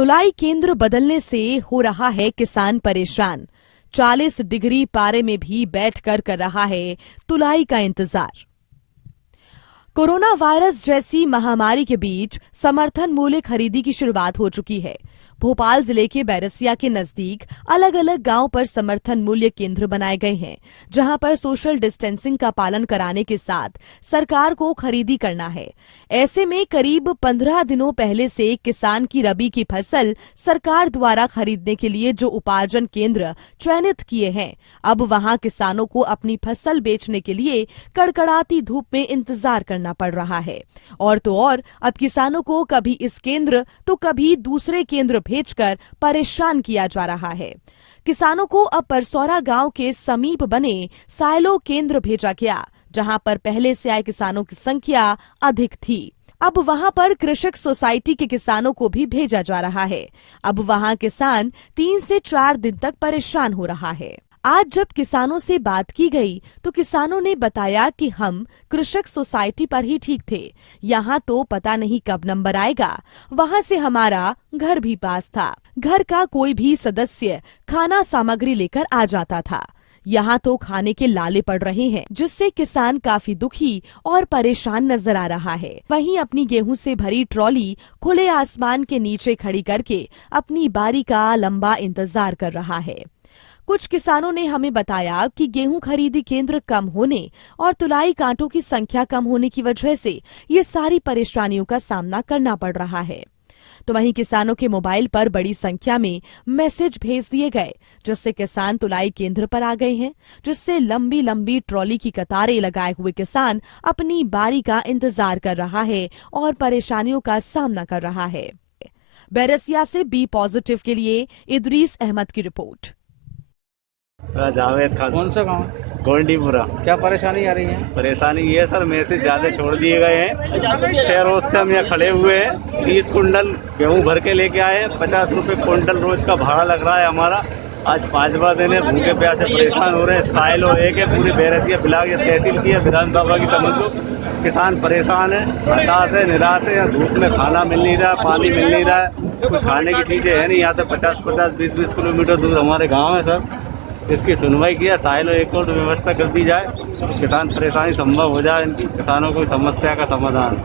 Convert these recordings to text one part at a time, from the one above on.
तुलाई केंद्र बदलने से हो रहा है किसान परेशान। 40 डिग्री पारे में भी बैठकर कर रहा है तुलाई का इंतजार। कोरोना वायरस जैसी महामारी के बीच समर्थन मूल्य खरीदी की शुरुआत हो चुकी है। भोपाल जिले के बैरसिया के नजदीक अलग अलग गांव पर समर्थन मूल्य केंद्र बनाए गए हैं, जहां पर सोशल डिस्टेंसिंग का पालन कराने के साथ सरकार को खरीदी करना है। ऐसे में करीब 15 दिनों पहले से किसान की रबी की फसल सरकार द्वारा खरीदने के लिए जो उपार्जन केंद्र चयनित किए हैं, अब वहां किसानों को अपनी फसल बेचने के लिए कड़कड़ाती धूप में इंतजार करना पड़ रहा है। और तो और अब किसानों को कभी इस केंद्र तो कभी दूसरे केंद्र भेजकर परेशान किया जा रहा है। किसानों को अब परसौरा गांव के समीप बने साइलो केंद्र भेजा गया, जहां पर पहले से आए किसानों की संख्या अधिक थी। अब वहां पर कृषक सोसाइटी के किसानों को भी भेजा जा रहा है। अब वहां किसान 3 से 4 दिन तक परेशान हो रहा है। आज जब किसानों से बात की गई तो किसानों ने बताया कि हम कृषक सोसाइटी पर ही ठीक थे, यहाँ तो पता नहीं कब नंबर आएगा। वहाँ से हमारा घर भी पास था, घर का कोई भी सदस्य खाना सामग्री लेकर आ जाता था। यहाँ तो खाने के लाले पड़ रहे हैं, जिससे किसान काफी दुखी और परेशान नजर आ रहा है। वहीं अपनी गेहूं से भरी ट्रॉली खुले आसमान के नीचे खड़ी करके अपनी बारी का लंबा इंतजार कर रहा है। कुछ किसानों ने हमें बताया कि गेहूं खरीदी केंद्र कम होने और तुलाई कांटों की संख्या कम होने की वजह से ये सारी परेशानियों का सामना करना पड़ रहा है। तो वहीं किसानों के मोबाइल पर बड़ी संख्या में मैसेज भेज दिए गए, जिससे किसान तुलाई केंद्र पर आ गए हैं, जिससे लंबी लंबी ट्रॉली की कतारें लगाए हुए किसान अपनी बारी का इंतजार कर रहा है और परेशानियों का सामना कर रहा है। बैरसिया से बी पॉजिटिव के लिए इदरीस अहमद की रिपोर्ट। जावेद खान। कौन सा गाँव? गोंडीपुरा। क्या परेशानी आ रही है? परेशानी ये सर, मैसेज ज्यादा छोड़ दिए गए हैं। 6 रोज से हम यहाँ खड़े हुए हैं। 30 कुंटल गेहूं भर के लेके आए, 50 रुपए क्विंटल रोज का भाड़ा लग रहा है हमारा। आज 5वां दिन है, भूखे प्यासे परेशान हो रहे हैं। साइलो एक है, पूरी बैरसिया ब्लॉक तहसील की है, विधानसभा की समझ लो। किसान परेशान है, हताश है, निराश है। धूप में खाना मिल नहीं रहा, पानी मिल नहीं रहा है, कुछ खाने की चीजें है नहीं। यहाँ से 50-50, 20-20 किलोमीटर दूर हमारे गाँव है सर। इसकी सुनवाई किया, साइलो एक और व्यवस्था कर दी जाए, किसान परेशानी संभव हो जाए। इनकी किसानों को समस्या का समाधान।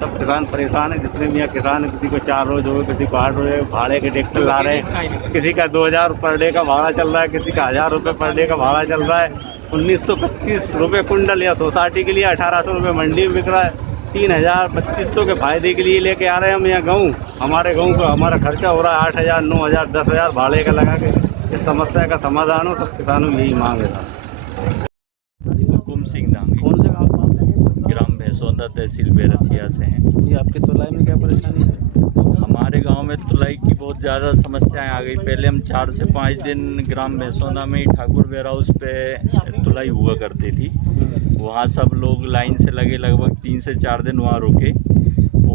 सब किसान परेशान है, जितने भी यहाँ किसान है। किसी को 4 रोज हो गए, किसी को 8 रोज, भाड़े के ट्रैक्टर ला रहे हैं। किसी का 2000 पर डे का भाड़ा चल रहा है, किसी का 1000 रुपये पर डे का भाड़ा चल रहा है। 1925 रुपये कुंटल या सोसाइटी के लिए 1800 रुपये मंडी में बिक रहा है। 3000-2500 के फायदे के लिए लेके आ रहे हैं हम यहाँ गेहूँ। हमारे गेहूँ का हमारा खर्चा हो रहा है 8000, 9000, 10000 भाड़े का लगा के। इस समस्या का समाधान हो, सब किसानों की यही मांग है। हुकुम सिंह नाम। कौन से गाँव का? ग्राम भैंसौदा, तहसील बैरसिया से हैं। ये आपके तुलाई में क्या परेशानी है? हमारे गांव में तुलाई की बहुत ज़्यादा समस्याएं आ गई। पहले हम 4 से 5 दिन ग्राम भैंसौदा में ही ठाकुर वेयर हाउस पे तुलाई हुआ करती थी। वहाँ सब लोग लाइन से लगे, लगभग 3 से 4 दिन वहाँ रुके।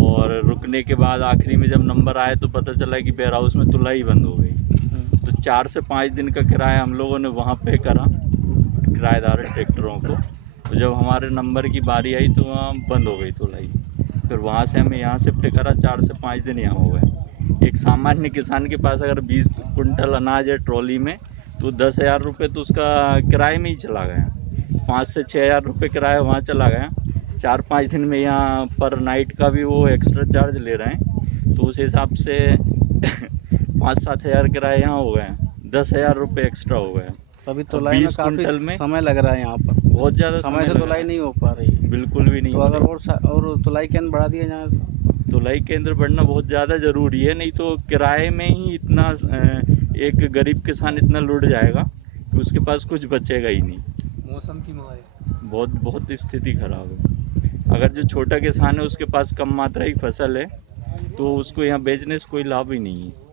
और रुकने के बाद आखिरी में जब नंबर आए तो पता चला कि वेयर हाउस में तुलाई बंद हो गई। तो 4 से 5 दिन का किराया हम लोगों ने वहाँ पे करा, किराएदार ट्रैक्टरों को। तो जब हमारे नंबर की बारी आई तो वहाँ बंद हो गई तुलाई। फिर वहाँ से हमें यहाँ शिफ्ट करा, 4 से 5 दिन यहाँ हो गए। एक सामान्य किसान के पास अगर 20 कुंटल अनाज है ट्रॉली में, तो 10,000 रुपये तो उसका किराए में ही चला गया। 5 से 6,000 रुपये किराया वहाँ चला गया। 4-5 दिन में यहाँ पर नाइट का भी वो एक्स्ट्रा चार्ज ले रहे हैं, तो उस हिसाब से 5-7 हज़ार किराया यहाँ हो गए, 10,000 रुपये एक्स्ट्रा हो गए। अभी तुलाई में काफी समय लग रहा है, यहाँ पर बहुत ज़्यादा समय से तुलाई नहीं हो पा रही। बिल्कुल भी नहीं। तो अगर और तुलाई केंद्र बढ़ा दिया जाए, तुलाई केंद्र बढ़ना बहुत ज़्यादा ज़रूरी है, नहीं तो किराए में ही इतना एक गरीब किसान इतना लुट जाएगा कि उसके पास कुछ बचेगा ही नहीं। मौसम की मार बहुत स्थिति खराब है। अगर जो छोटा किसान है उसके पास कम मात्रा की फसल है, तो उसको यहाँ बेचने से कोई लाभ ही नहीं है।